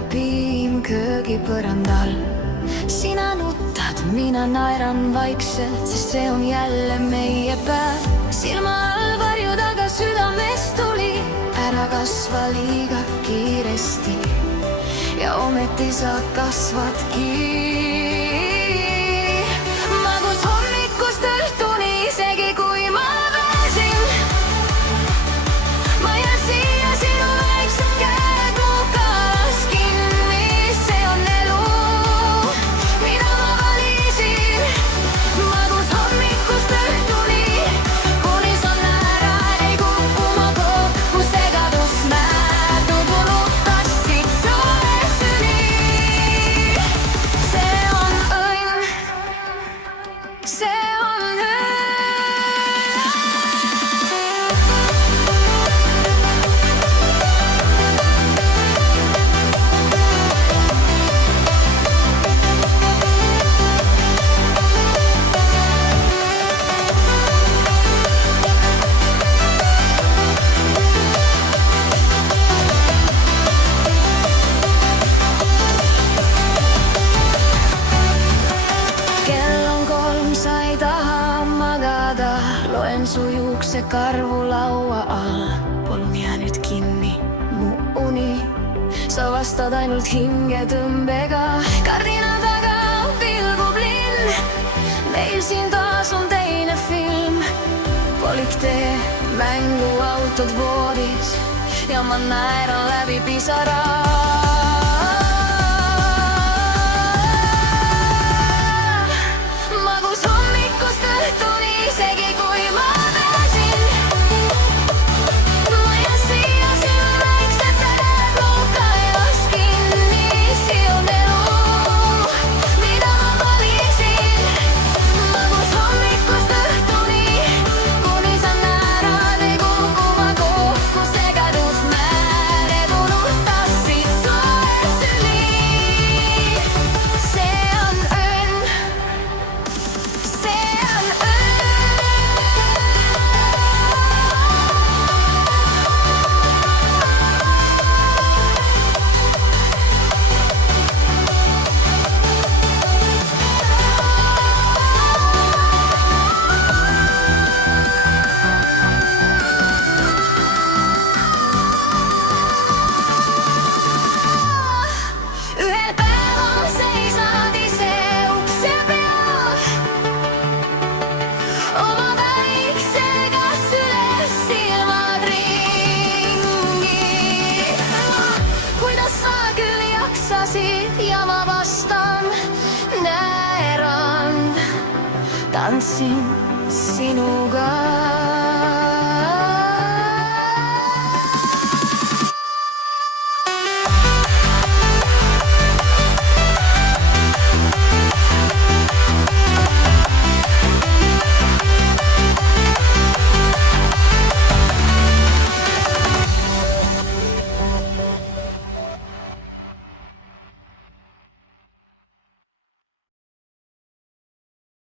ja piim köögipõrandal. Sina nutad, mina naeran vaikselt, sest see on jälle meie päev. Silma all varju taga südames tuli, ära kasva liiga kiiresti ja ometi sa kasvadki. Magus hommikust õhtuni, isegi kui ma väsin, ma jään siia sinu väiksed käed mu kalas kinni. See on elu, mida ma valisin. Magus hommikust õhtuni, kuni sa naerad, ei kuku ma kokku segadus määrdunud, unutasid sulle süni. See on õnn, see on õnn. Kell on 3, sa ei taha magada, loen su juuksekarvu laua all. Palun jää nüüd kinni, mu uni, sa vastad ainult hingetõmbega. Kardina taga vilgub linn, meil siin taas on teine film. Koliktee, mänguautod voodis ja ma naeran läbi pisara. Magus hommikust õhtuni, isegi kui ma väsin, ma jään siia sinu väiksed käed mu kaelas kinni. See on elu, mida ma valisin. Magus hommikust õhtuni, kuni sa naerad, ei kuku ma kokku segadus määred, unutasid sulle süli. See on õnn, see on õnn. Ühel päeval seisad ise ukse peal, oma väiksega süles silmad ringi. Kuidas sa küll jaksasid ja ma vastan, naeran, tantsin sinuga.